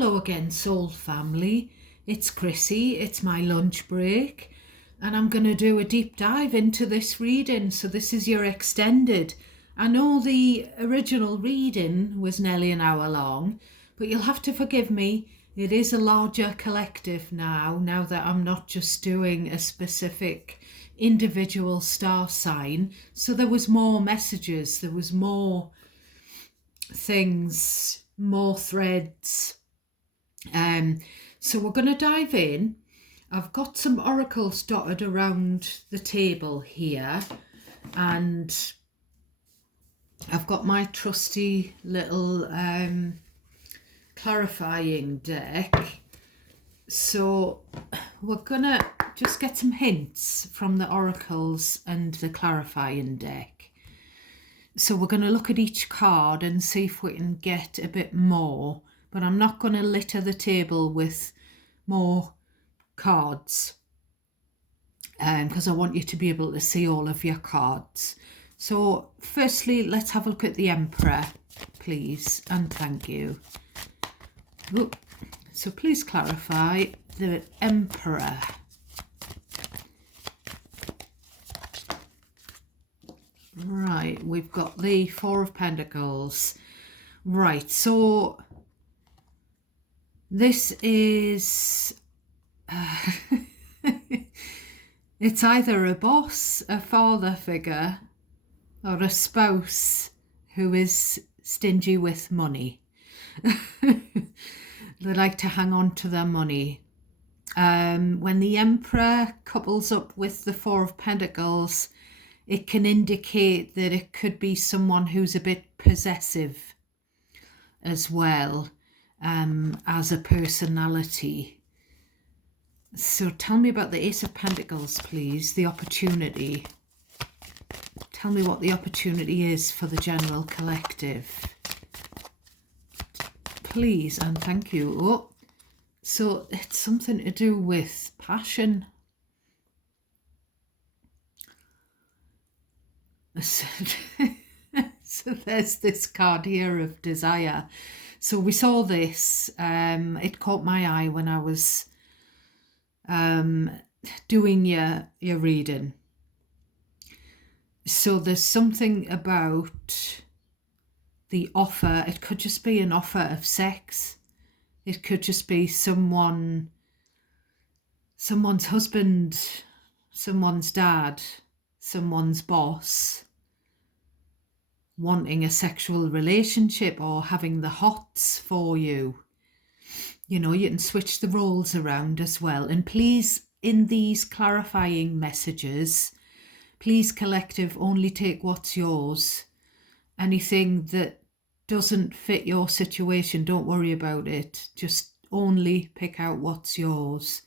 Hello again, Soul Family. It's Chrissy, it's my lunch break, and I'm going to do a deep dive into this reading. So this is your extended. I know the original reading was nearly an hour long, but you'll have to forgive me. It is a larger collective now that I'm not just doing a specific individual star sign. So there was more messages, there was more things, more threads. So we're going to dive in. I've got some oracles dotted around the table here, and I've got my trusty little clarifying deck. So we're going to just get some hints from the oracles and the clarifying deck. So we're going to look at each card and see if we can get a bit more, but I'm not going to litter the table with more cards because I want you to be able to see all of your cards. So firstly, let's have a look at the Emperor, please, and thank you. Ooh. So please clarify the Emperor. Right, we've got the Four of Pentacles. Right, so this is it's either a boss, a father figure, or a spouse who is stingy with money. They like to hang on to their money. When the Emperor couples up with the Four of Pentacles, it can indicate that it could be someone who's a bit possessive as well, as a personality. So tell me about the Ace of Pentacles, please, the opportunity. Tell me what the opportunity is for the general collective. Please and thank you. Oh, so it's something to do with passion. So there's this card here of desire. So we saw this. It caught my eye when I was doing your reading. So there's something about the offer. It could just be an offer of sex. It could just be someone's husband, someone's dad, someone's boss wanting a sexual relationship or having the hots for you. You know, you can switch the roles around as well. And please, in these clarifying messages, please, collective, only take what's yours. Anything that doesn't fit your situation, don't worry about it. Just only pick out what's yours.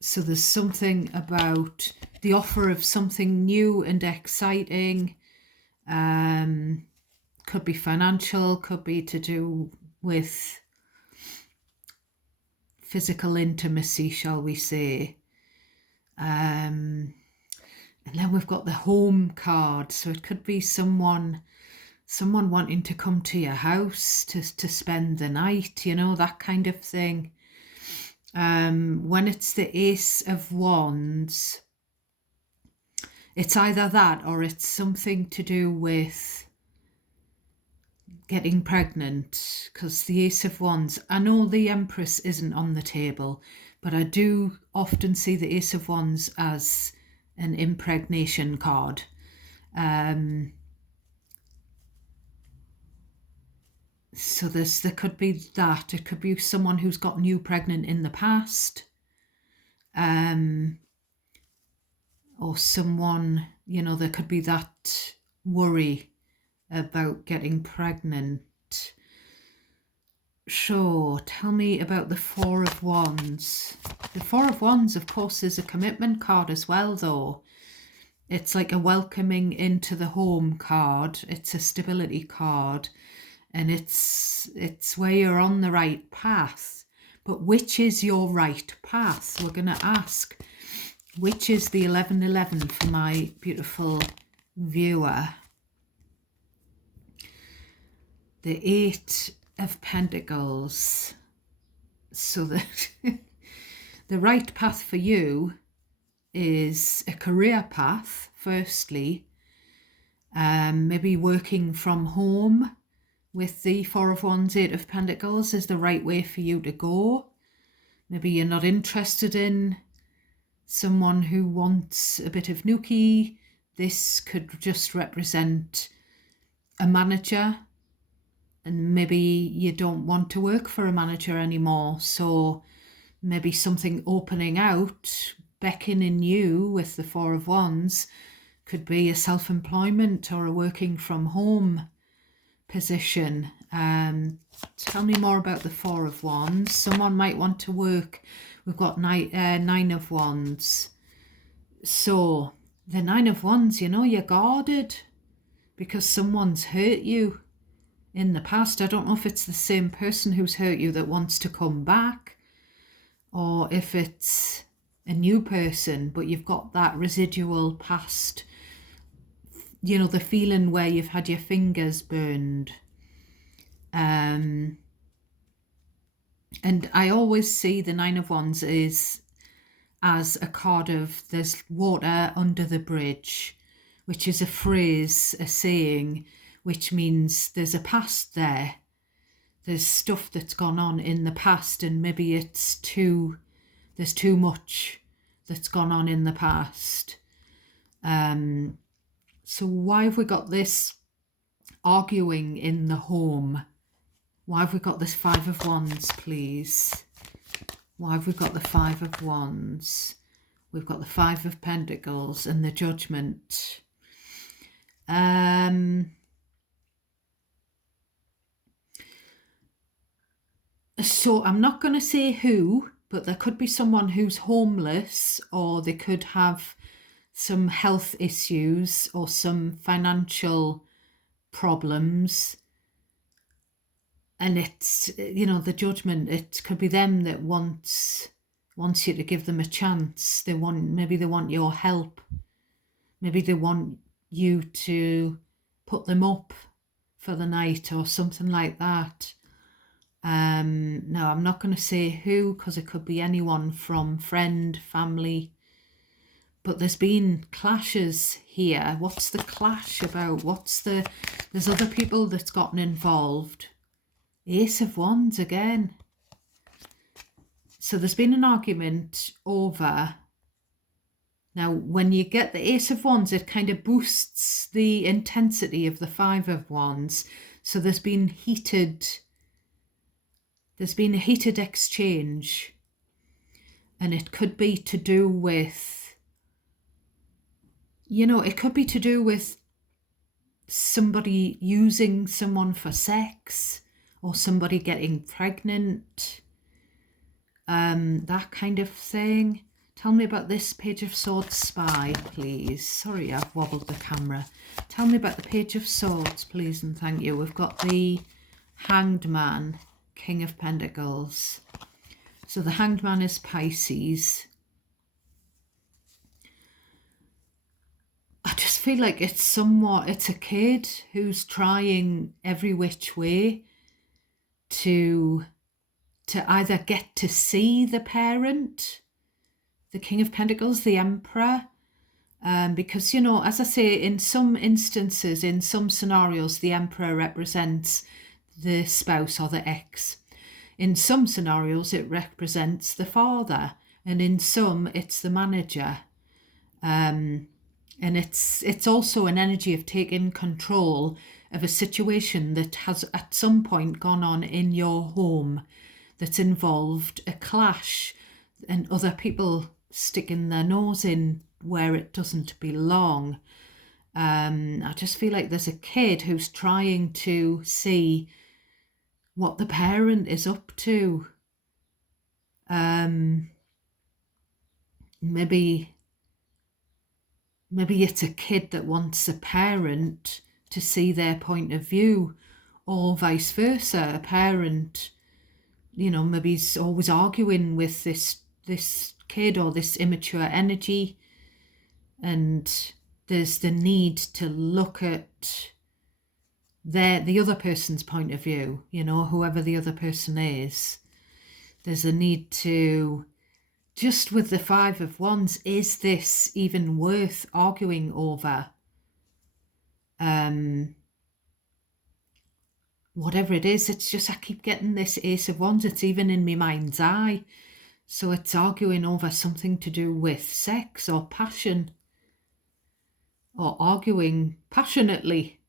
So there's something about the offer of something new and exciting. Could be financial, could be to do with physical intimacy, shall we say. And then we've got the home card. So it could be someone wanting to come to your house to spend the night, you know, that kind of thing. When it's the Ace of Wands, it's either that or it's something to do with getting pregnant, because the Ace of Wands, I know the Empress isn't on the table, but I do often see the Ace of Wands as an impregnation card. So there could be that. It could be someone who's gotten you pregnant in the past. Or someone, you know, there could be that worry about getting pregnant. Sure, tell me about the Four of Wands. The Four of Wands, of course, is a commitment card as well, though. It's like a welcoming into the home card. It's a stability card. And it's where you're on the right path. But which is your right path? We're going to ask, which is the 1111 for my beautiful viewer? The Eight of Pentacles. So that the right path for you is a career path, firstly, maybe working from home with the Four of Wands, Eight of Pentacles is the right way for you to go. Maybe you're not interested in someone who wants a bit of nookie. This could just represent a manager, and maybe you don't want to work for a manager anymore. So maybe something opening out, beckoning you with the Four of Wands, could be a self-employment or a working from home position. Tell me more about the Four of Wands. Someone might want to work. We've got Nine of Wands. So the Nine of Wands, you know, you're guarded because someone's hurt you in the past. I don't know if it's the same person who's hurt you that wants to come back, or if it's a new person, but you've got that residual past, you know, the feeling where you've had your fingers burned. And I always see the Nine of Wands as a card of there's water under the bridge, which is a phrase, a saying, which means there's a past there. There's stuff that's gone on in the past, and maybe there's too much that's gone on in the past. So why have we got this arguing in the home? Why have we got this Five of Wands, please? Why have we got the Five of Wands? We've got the Five of Pentacles and the Judgment. So I'm not going to say who, but there could be someone who's homeless, or they could have some health issues or some financial problems. And it's, you know, the Judgment, it could be them that wants you to give them a chance. Maybe they want your help. Maybe they want you to put them up for the night or something like that. No, I'm not going to say who, because it could be anyone from friend, family. But there's been clashes here. What's the clash about? There's other people that's gotten involved. Ace of Wands again. So there's been an argument over. Now, when you get the Ace of Wands, it kind of boosts the intensity of the Five of Wands. So there's been a heated exchange. And it could be to do with, you know, it could be to do with somebody using someone for sex, or somebody getting pregnant, that kind of thing. Tell me about this Page of Swords spy, please. Sorry, I've wobbled the camera. Tell me about the Page of Swords, please, and thank you. We've got the Hanged Man, King of Pentacles. So the Hanged Man is Pisces. I just feel like it's a kid who's trying every which way to either get to see the parent, the King of Pentacles, the Emperor, because, you know, as I say, in some instances, in some scenarios, the Emperor represents the spouse or the ex. In some scenarios, it represents the father, and in some, it's the manager. And it's also an energy of taking control of a situation that has at some point gone on in your home, that's involved a clash and other people sticking their nose in where it doesn't belong. I just feel like there's a kid who's trying to see what the parent is up to. Maybe it's a kid that wants a parent to see their point of view, or vice versa. A parent, you know, maybe he's always arguing with this kid or this immature energy, and there's the need to look at the other person's point of view, you know, whoever the other person is. There's a need to, just with the Five of Wands, is this even worth arguing over? Whatever it is, it's just I keep getting this Ace of Wands. It's even in my mind's eye. So it's arguing over something to do with sex or passion, or arguing passionately.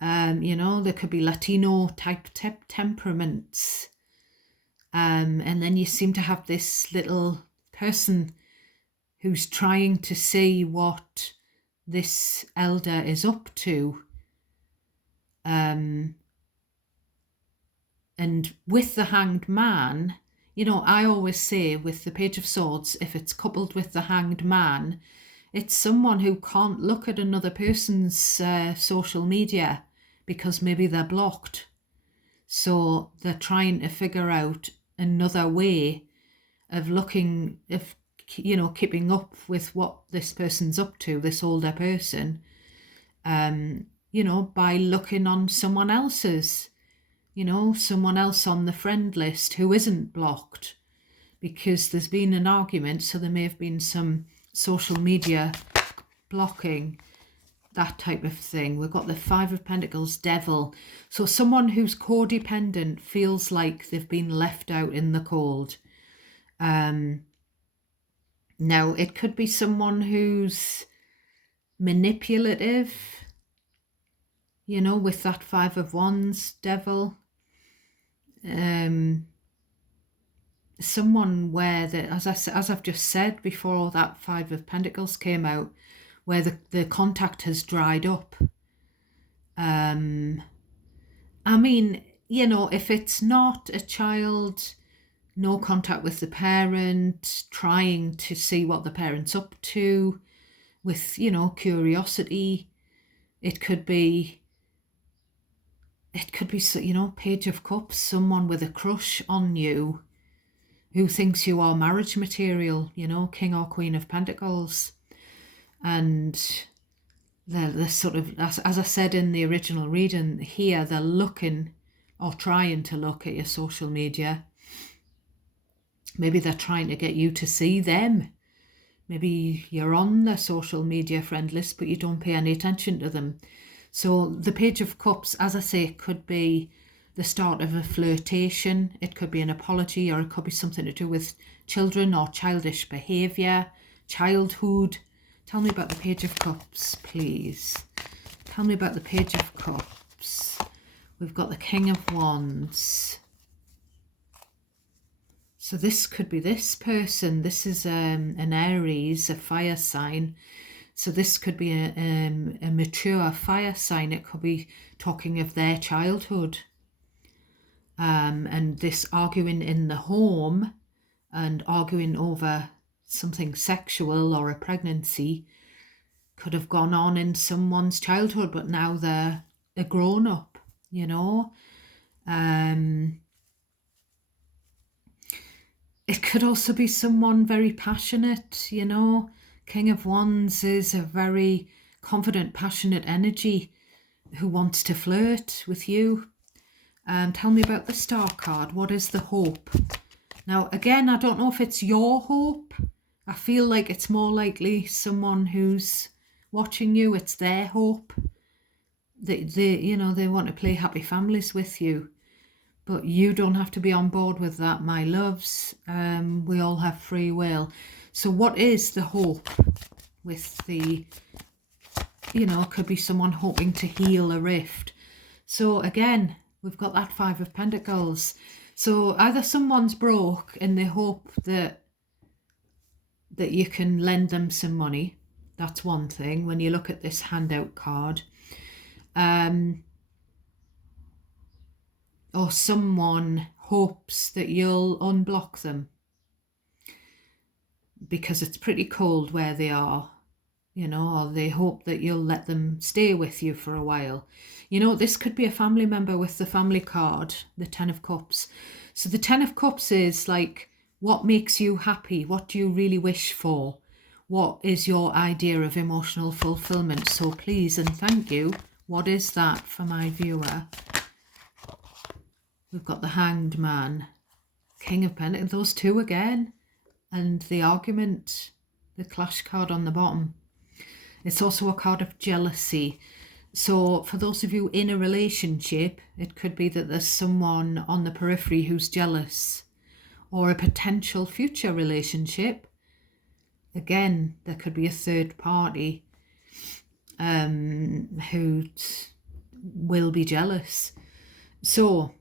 There could be Latino type temperaments. And then you seem to have this little person who's trying to see what this elder is up to. And with the Hanged Man, I always say with the Page of Swords, if it's coupled with the Hanged Man, it's someone who can't look at another person's social media because maybe they're blocked. So they're trying to figure out another way of looking, of keeping up with what this person's up to, this older person, by looking on someone else's, someone else on the friend list who isn't blocked, because there's been an argument, so there may have been some social media blocking, that type of thing. We've got the Five of Pentacles, Devil. So someone who's codependent feels like they've been left out in the cold. Now, it could be someone who's manipulative, with that Five of Wands, Devil. Someone where, as I've just said before that Five of Pentacles came out, where the contact has dried up. If it's not a child, no contact with the parent, trying to see what the parent's up to with, curiosity. It could be, Page of Cups, someone with a crush on you who thinks you are marriage material, King or Queen of Pentacles. And they're sort of, as I said in the original reading here, they're looking or trying to look at your social media. Maybe they're trying to get you to see them. Maybe you're on their social media friend list, but you don't pay any attention to them. So the Page of Cups, as I say, could be the start of a flirtation. It could be an apology, or it could be something to do with children or childish behaviour, childhood. Tell me about the Page of Cups, please. Tell me about the Page of Cups. We've got the King of Wands. So this could be this person. This is an Aries, a fire sign. So this could be a mature fire sign. It could be talking of their childhood. And this arguing in the home and arguing over something sexual or a pregnancy could have gone on in someone's childhood, but now they're a grown up, It could also be someone very passionate, King of Wands is a very confident, passionate energy who wants to flirt with you. Tell me about the Star card. What is the hope? Now, again, I don't know if it's your hope. I feel like it's more likely someone who's watching you. It's their hope. They want to play happy families with you. But you don't have to be on board with that, my loves. We all have free will. So what is the hope with the, it could be someone hoping to heal a rift. So again, we've got that Five of Pentacles. So either someone's broke and they hope that you can lend them some money. That's one thing when you look at this handout card. Or someone hopes that you'll unblock them because it's pretty cold where they are, or they hope that you'll let them stay with you for a while. This could be a family member with the family card, the Ten of Cups. So the Ten of Cups is like, what makes you happy? What do you really wish for? What is your idea of emotional fulfillment? So please and thank you. What is that for my viewer? We've got the Hanged Man, King of Pentacles, those two again, and the argument, the clash card on the bottom. It's also a card of jealousy. So for those of you in a relationship, it could be that there's someone on the periphery who's jealous, or a potential future relationship. Again, there could be a third party who will be jealous. So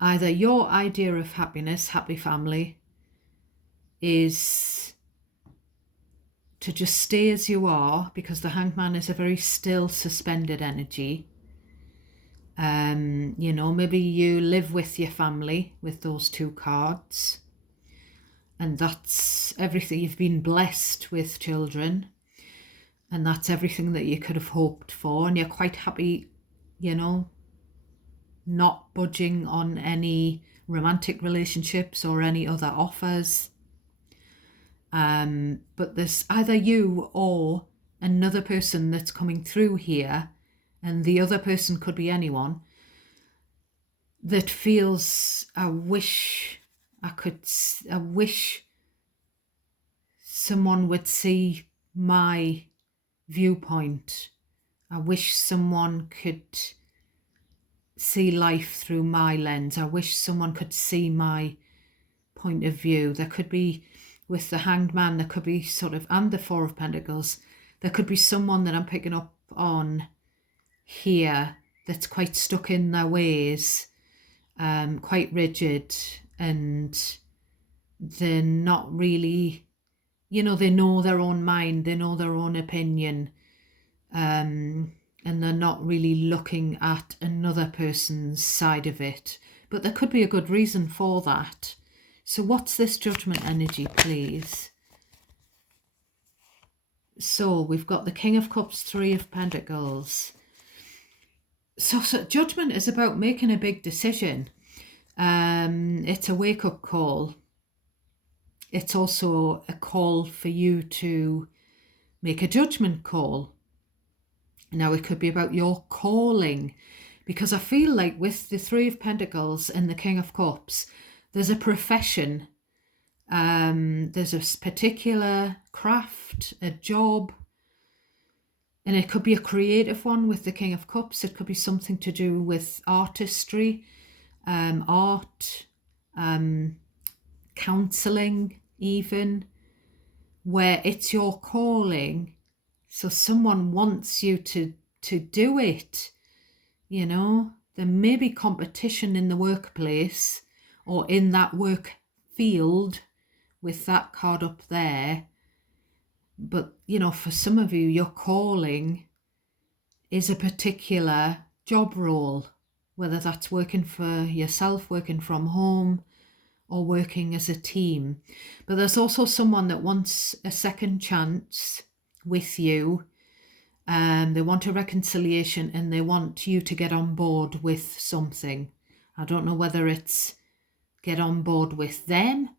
either your idea of happiness, happy family, is to just stay as you are, because the Hanged Man is a very still, suspended energy. You know, maybe you live with your family with those two cards, and that's everything. You've been blessed with children, and that's everything that you could have hoped for, and you're quite happy, you know, not budging on any romantic relationships or any other offers. But there's either you or another person that's coming through here, and the other person could be anyone, that feels, I wish someone would see my viewpoint. I wish someone could see life through my lens. I wish someone could see my point of view. There could be, with the Hanged Man, there could be sort of, and the Four of Pentacles, there could be someone that I'm picking up on here that's quite stuck in their ways, quite rigid, and they're not really, you know, they know their own mind, they know their own opinion, and they're not really looking at another person's side of it. But there could be a good reason for that. So what's this Judgment energy, please? So we've got the King of Cups, Three of Pentacles. So Judgment is about making a big decision. It's a wake-up call. It's also a call for you to make a judgment call. Now, it could be about your calling, because I feel like with the Three of Pentacles and the King of Cups, there's a profession, there's a particular craft, a job, and it could be a creative one with the King of Cups. It could be something to do with artistry, art, counselling even, where it's your calling. So someone wants you to do it, you know. There may be competition in the workplace or in that work field with that card up there. But, you know, for some of you, your calling is a particular job role, whether that's working for yourself, working from home, or working as a team. But there's also someone that wants a second chance with you, and they want a reconciliation, and they want you to get on board with something. I don't know whether it's get on board with them,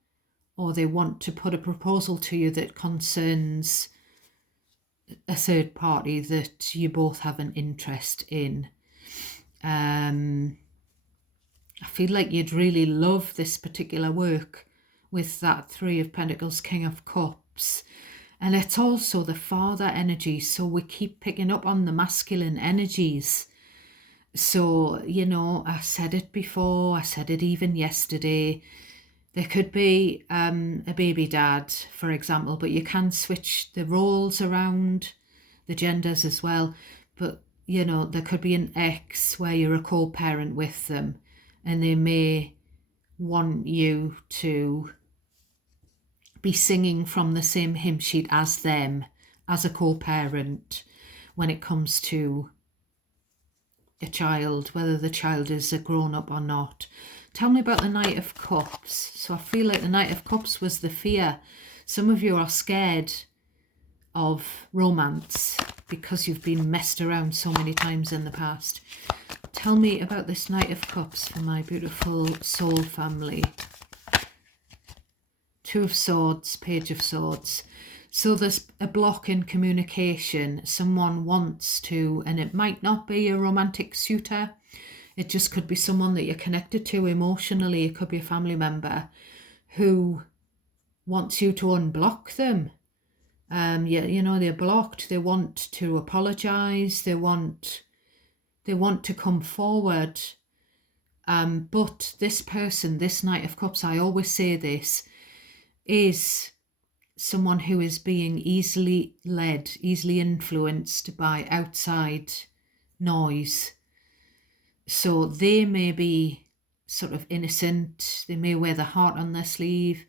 or they want to put a proposal to you that concerns a third party that you both have an interest in. I feel like you'd really love this particular work with that Three of Pentacles, King of Cups. And it's also the father energy. So we keep picking up on the masculine energies. So, you know, I said it before, I said it even yesterday. There could be a baby dad, for example, but you can switch the roles around, the genders as well. But, you know, there could be an ex where you're a co-parent with them, and they may want you to be singing from the same hymn sheet as them, as a co-parent, when it comes to a child, whether the child is a grown-up or not. Tell me about the Knight of Cups. So I feel like the Knight of Cups was the fear. Some of you are scared of romance because you've been messed around so many times in the past. Tell me about this Knight of Cups for my beautiful soul family. Two of Swords, Page of Swords. So there's a block in communication. Someone wants to, and it might not be a romantic suitor, It just could be someone that you're connected to emotionally. It could be a family member who wants you to unblock them. You know, they're blocked. They want to apologize. They want to come forward. But this person, this Knight of Cups, I always say this, is someone who is being easily led, easily influenced by outside noise. So they may be sort of innocent. They may wear the heart on their sleeve.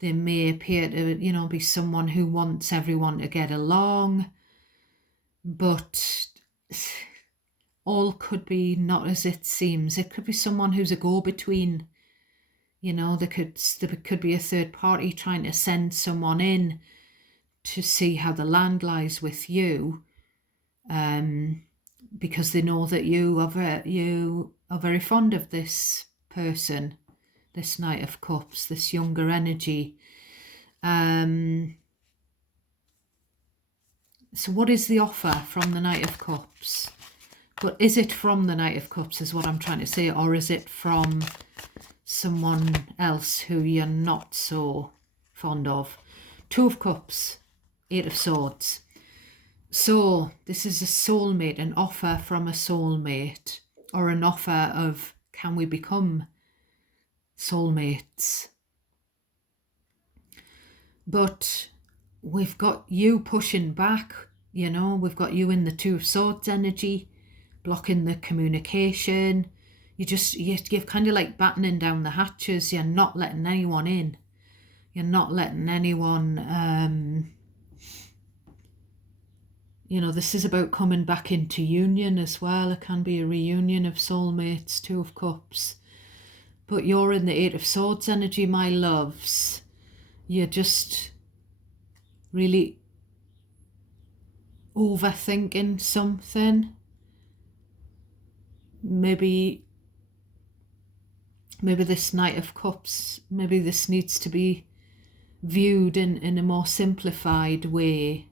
They may appear to, you know, be someone who wants everyone to get along. But all could be not as it seems. It could be someone who's a go-between. You know, there could be a third party trying to send someone in to see how the land lies with you, because they know that you are very fond of this person, this Knight of Cups, this younger energy. So what is the offer from the Knight of Cups? But is it from the Knight of Cups is what I'm trying to say, or is it from someone else who you're not so fond of? Two of Cups, Eight of Swords. So this is a soulmate, an offer from a soulmate, or an offer of, can we become soulmates? But we've got you pushing back, you know, we've got you in the Two of Swords energy, blocking the communication. You're kind of like battening down the hatches. You're not letting anyone in. You're not letting anyone, you know, this is about coming back into union as well. It can be a reunion of soulmates, Two of Cups. But you're in the Eight of Swords energy, my loves. You're just really overthinking something. Maybe this Knight of Cups, maybe this needs to be viewed in a more simplified way.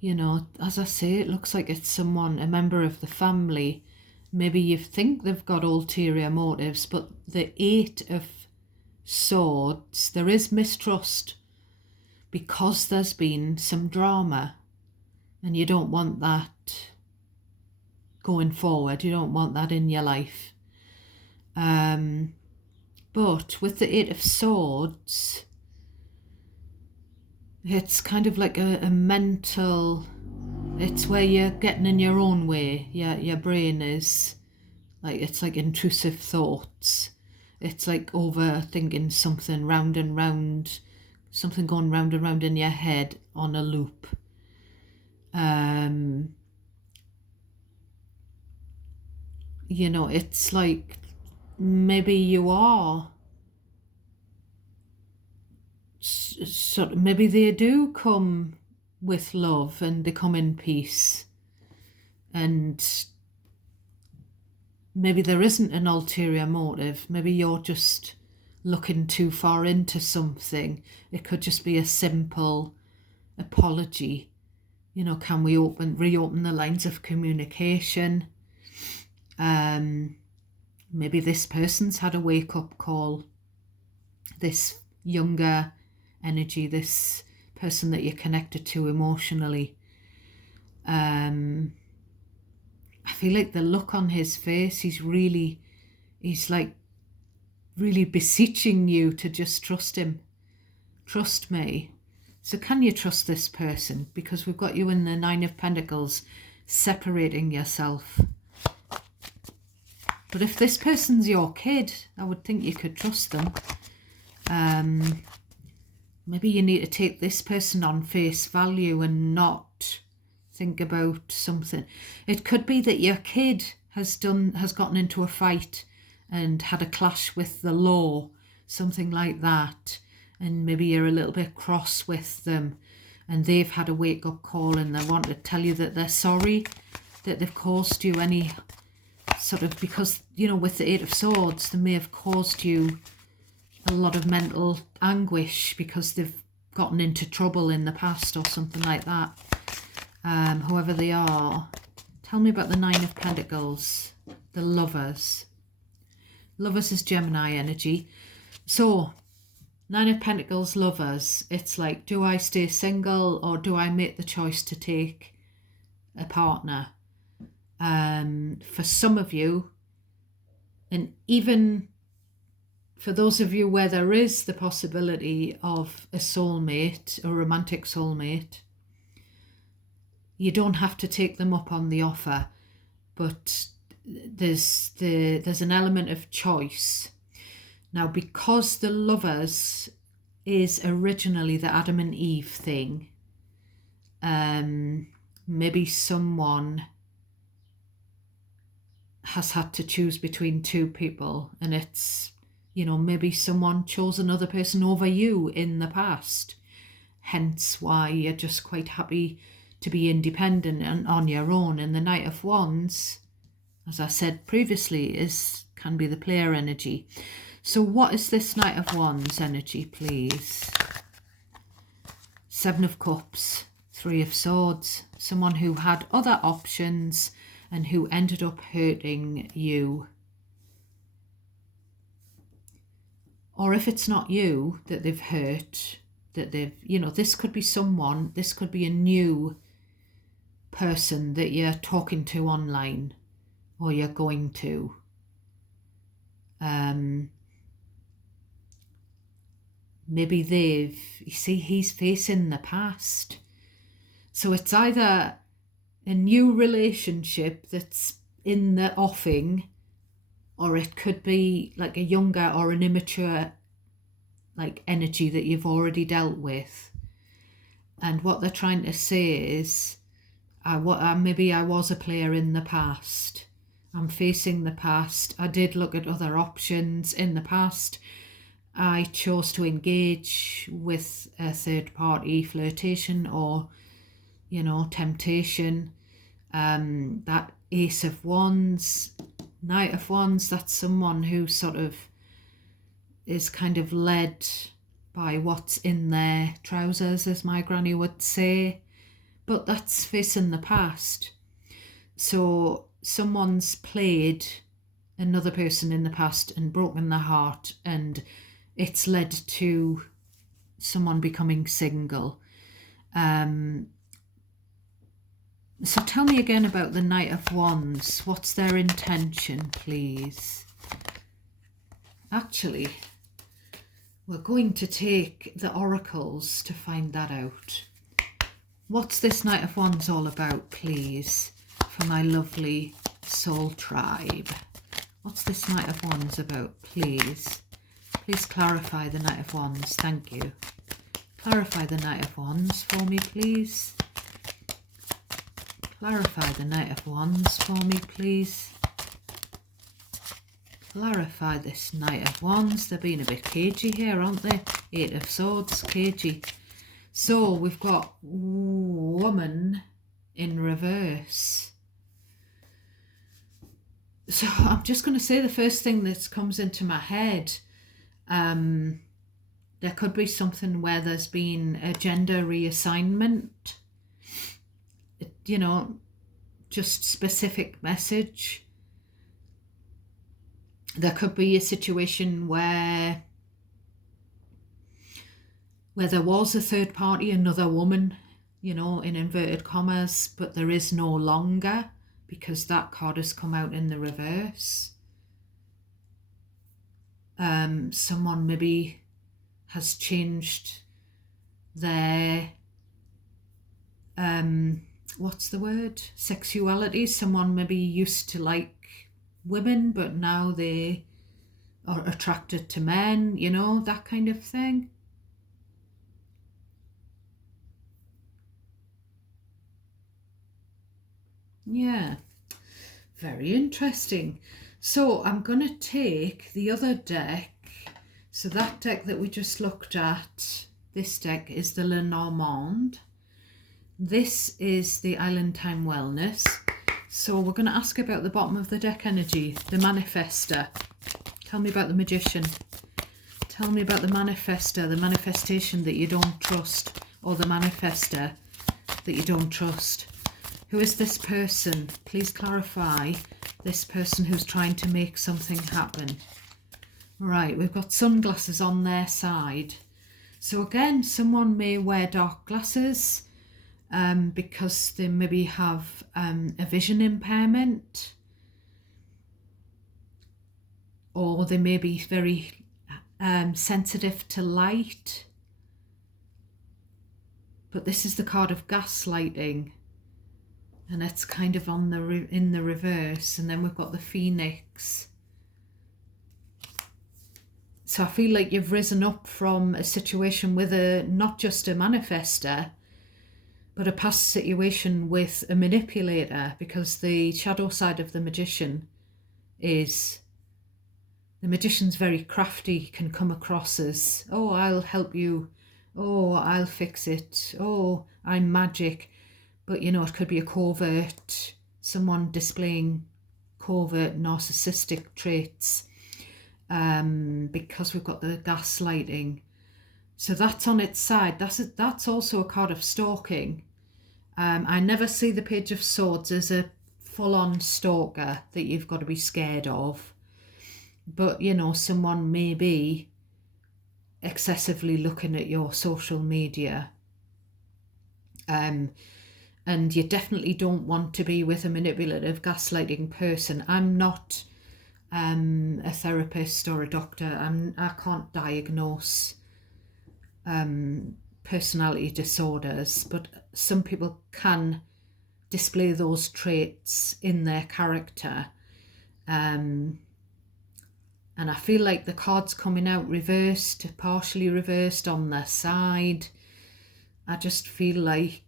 You know, as I say, it looks like it's someone, a member of the family. Maybe you think they've got ulterior motives, but the Eight of Swords, there is mistrust because there's been some drama, and you don't want that going forward. You don't want that in your life. But with the Eight of Swords, it's kind of like a mental, it's where you're getting in your own way. Your brain is like, it's like intrusive thoughts. It's like overthinking something round and round, something going round and round in your head on a loop. You know, it's like maybe you are, so maybe they do come with love and they come in peace, and maybe there isn't an ulterior motive. Maybe you're just looking too far into something. It could just be a simple apology. You know, can we reopen the lines of communication? Maybe this person's had a wake-up call. This younger energy, this person that you're connected to emotionally. I feel like the look on his face, he's like really beseeching you to just trust him. Trust me. So can you trust this person? Because we've got you in the Nine of Pentacles, separating yourself. But if this person's your kid, I would think you could trust them. Maybe you need to take this person on face value and not think about something. It could be that your kid has gotten into a fight and had a clash with the law, something like that. And maybe you're a little bit cross with them and they've had a wake-up call and they want to tell you that they're sorry, that they've caused you any sort of, because, you know, with the Eight of Swords, they may have caused you a lot of mental anguish because they've gotten into trouble in the past or something like that. Whoever they are, Tell me about the Nine of Pentacles, the Lovers. Lovers is Gemini energy. So, Nine of Pentacles, Lovers, it's like, do I stay single or do I make the choice to take a partner? For some of you, and even for those of you where there is the possibility of a soulmate, a romantic soulmate, you don't have to take them up on the offer, but there's an element of choice. Now, because the Lovers is originally the Adam and Eve thing, maybe someone has had to choose between two people, and it's, you know, maybe someone chose another person over you in the past, hence why you're just quite happy to be independent and on your own. And the Knight of Wands, as I said previously, can be the player energy. So what is this Knight of Wands energy, please? Seven of Cups, Three of Swords, someone who had other options and who ended up hurting you. Or if it's not you that they've hurt, that they've, you know, this could be someone, this could be a new person that you're talking to online or you're going to. Maybe you see, he's facing the past. So it's either a new relationship that's in the offing, or it could be like a younger or an immature like energy that you've already dealt with. And what they're trying to say is, maybe I was a player in the past. I'm facing the past. I did look at other options in the past. I chose to engage with a third party flirtation or, you know, temptation. That Ace of Wands, Knight of Wands, that's someone who sort of is kind of led by what's in their trousers, as my granny would say. But that's facing the past. So someone's played another person in the past and broken their heart, and it's led to someone becoming single. So tell me again about the Knight of Wands. What's their intention, please? Actually, we're going to take the oracles to find that out. What's this Knight of Wands all about, please, for my lovely soul tribe? What's this Knight of Wands about, please? Please clarify the Knight of Wands. Thank you. Clarify the Knight of Wands for me, please. Clarify the Knight of Wands for me, please. Clarify this Knight of Wands. They're being a bit cagey here, aren't they? Eight of Swords, cagey. So we've got woman in reverse. So I'm just going to say the first thing that comes into my head. There could be something where there's been a gender reassignment. You know, just specific message. There could be a situation where there was a third party, another woman, you know, in inverted commas, but there is no longer, because that card has come out in the reverse. Someone maybe has changed their what's the word? Sexuality. Someone maybe used to like women, but now they are attracted to men, you know, that kind of thing. Yeah, very interesting. So I'm going to take the other deck. So that deck that we just looked at, this deck is the Lenormand. This is the Island Time Wellness. So we're going to ask about the bottom of the deck energy, the Manifester. Tell me about the Magician. Tell me about the Manifester, the manifestation that you don't trust, or the Manifester that you don't trust. Who is this person? Please clarify this person who's trying to make something happen. Right, we've got sunglasses on their side. So again, someone may wear dark glasses because they maybe have a vision impairment, or they may be very sensitive to light. But this is the card of gaslighting, and it's kind of on in the reverse. And then we've got the Phoenix. So I feel like you've risen up from a situation with not just a manifester, but a past situation with a manipulator, because the shadow side of the magician is, the magician's very crafty, can come across as, oh, I'll help you, oh, I'll fix it, oh, I'm magic. But, you know, it could be a covert, someone displaying covert narcissistic traits, because we've got the gaslighting. So that's on its side. That's also a card of stalking. I never see the Page of Swords as a full-on stalker that you've got to be scared of. But, you know, someone may be excessively looking at your social media. And you definitely don't want to be with a manipulative, gaslighting person. I'm not a therapist or a doctor. I can't diagnose personality disorders, but some people can display those traits in their character. And I feel like the card's coming out reversed, partially reversed on their side. I just feel like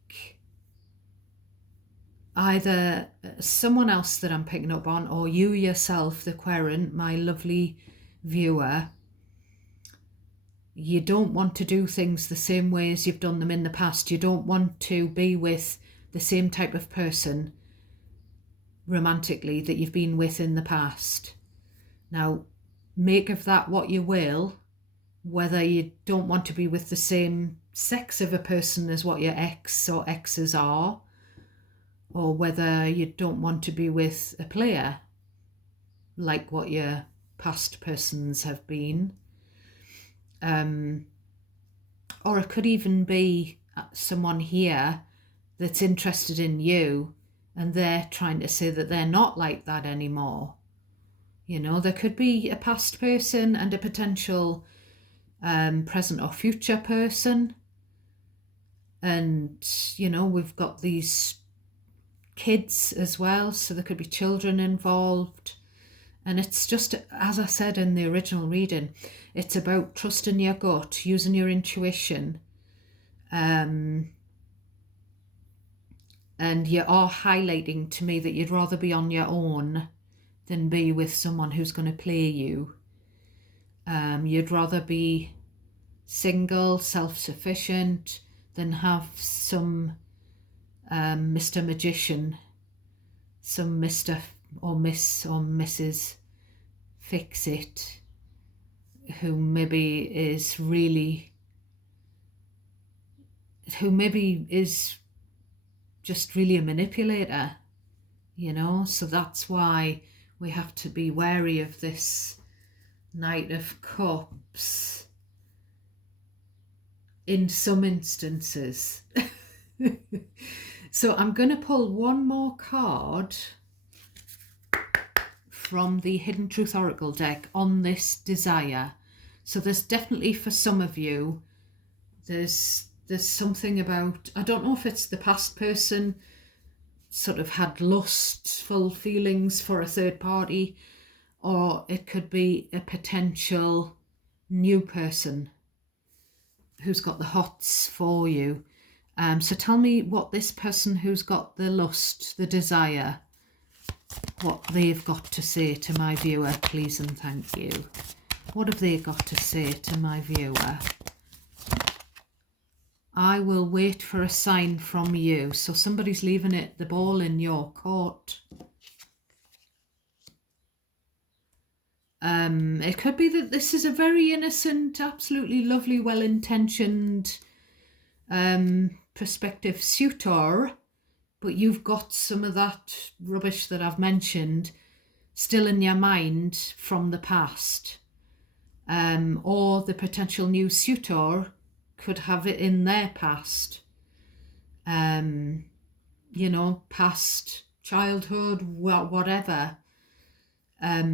either someone else that I'm picking up on, or you yourself, the querent, my lovely viewer, you don't want to do things the same way as you've done them in the past. You don't want to be with the same type of person romantically that you've been with in the past. Now, make of that what you will, whether you don't want to be with the same sex of a person as what your ex or exes are, or whether you don't want to be with a player like what your past persons have been. Or it could even be someone here that's interested in you, and they're trying to say that they're not like that anymore. You know, there could be a past person and a potential present or future person. And, you know, we've got these kids as well, so there could be children involved. And it's just, as I said in the original reading, it's about trusting your gut, using your intuition. And you are highlighting to me that you'd rather be on your own than be with someone who's going to play you. You'd rather be single, self-sufficient, than have some Mr. Magician, some Mr. or Miss or Mrs. Fix-It, who maybe is just really a manipulator, you know. So that's why we have to be wary of this Knight of Cups in some instances. So I'm going to pull one more card from the Hidden Truth Oracle deck on this desire. So there's definitely, for some of you, there's something about, I don't know if it's the past person sort of had lustful feelings for a third party, or it could be a potential new person who's got the hots for you. So tell me what this person who's got the lust, the desire, what they've got to say to my viewer, please and thank you. What have they got to say to my viewer? I will wait for a sign from you. So somebody's leaving the ball in your court. It could be that this is a very innocent, absolutely lovely, well-intentioned prospective suitor, but you've got some of that rubbish that I've mentioned still in your mind from the past. Or the potential new suitor could have it in their past. Past childhood, whatever.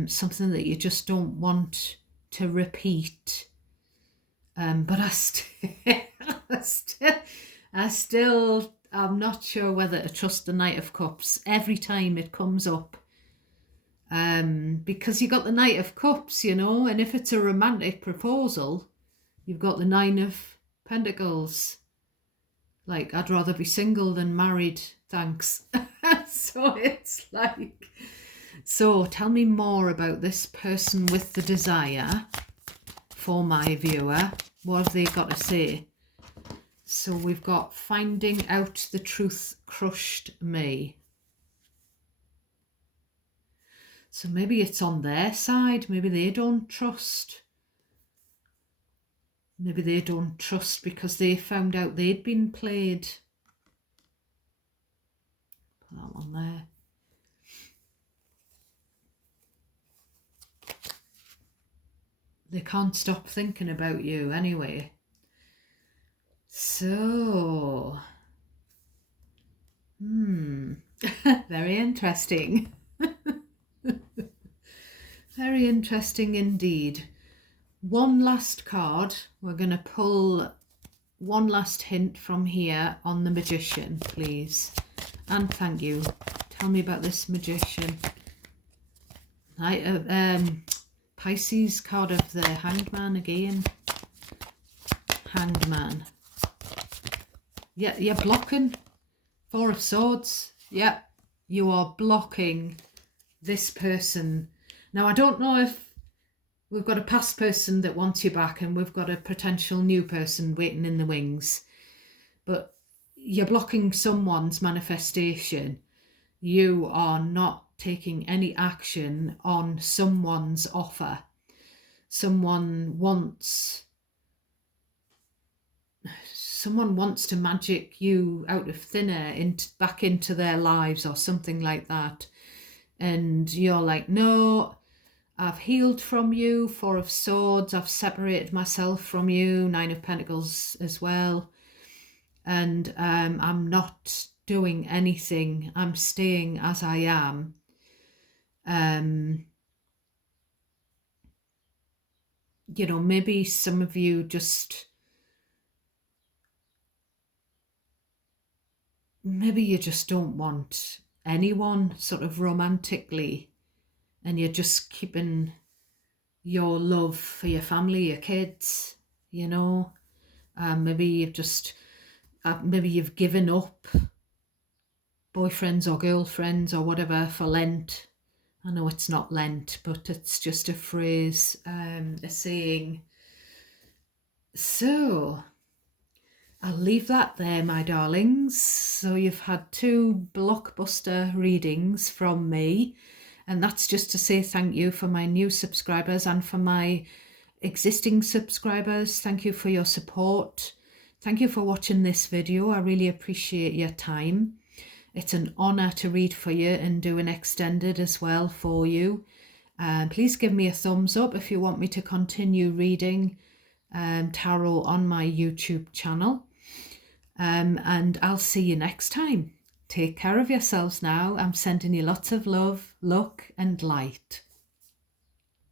Something that you just don't want to repeat. But I'm not sure whether to trust the Knight of Cups every time it comes up. Because you got the Knight of Cups, and if it's a romantic proposal, you've got the Nine of Pentacles. Like, I'd rather be single than married, thanks. So it's like, so tell me more about this person with the desire for my viewer. What have they got to say? So we've got finding out the truth crushed me. So maybe it's on their side. Maybe they don't trust. Maybe they don't trust because they found out they'd been played. Put that one there. They can't stop thinking about you anyway. So, very interesting. Very interesting indeed. One last card. We're going to pull one last hint from here on the Magician, please. And thank you. Tell me about this Magician. Pisces card of the Hanged Man again. Hanged Man. Yeah, you're blocking. Four of Swords. Yeah, you are blocking this person. Now, I don't know if we've got a past person that wants you back and we've got a potential new person waiting in the wings. But you're blocking someone's manifestation. You are not taking any action on someone's offer. Someone wants to magic you out of thin air back into their lives or something like that. And you're like, no, I've healed from you. Four of Swords, I've separated myself from you. Nine of Pentacles as well. And I'm not doing anything. I'm staying as I am. Maybe some of you just... Maybe you just don't want anyone sort of romantically, and you're just keeping your love for your family, your kids, maybe you've given up boyfriends or girlfriends or whatever for Lent. I know it's not Lent, but it's just a phrase, a saying. So I'll leave that there, my darlings. So you've had 2 blockbuster readings from me. And that's just to say thank you for my new subscribers and for my existing subscribers. Thank you for your support. Thank you for watching this video. I really appreciate your time. It's an honour to read for you and do an extended as well for you. Please give me a thumbs up if you want me to continue reading tarot on my YouTube channel. And I'll see you next time. Take care of yourselves now. I'm sending you lots of love, luck and light.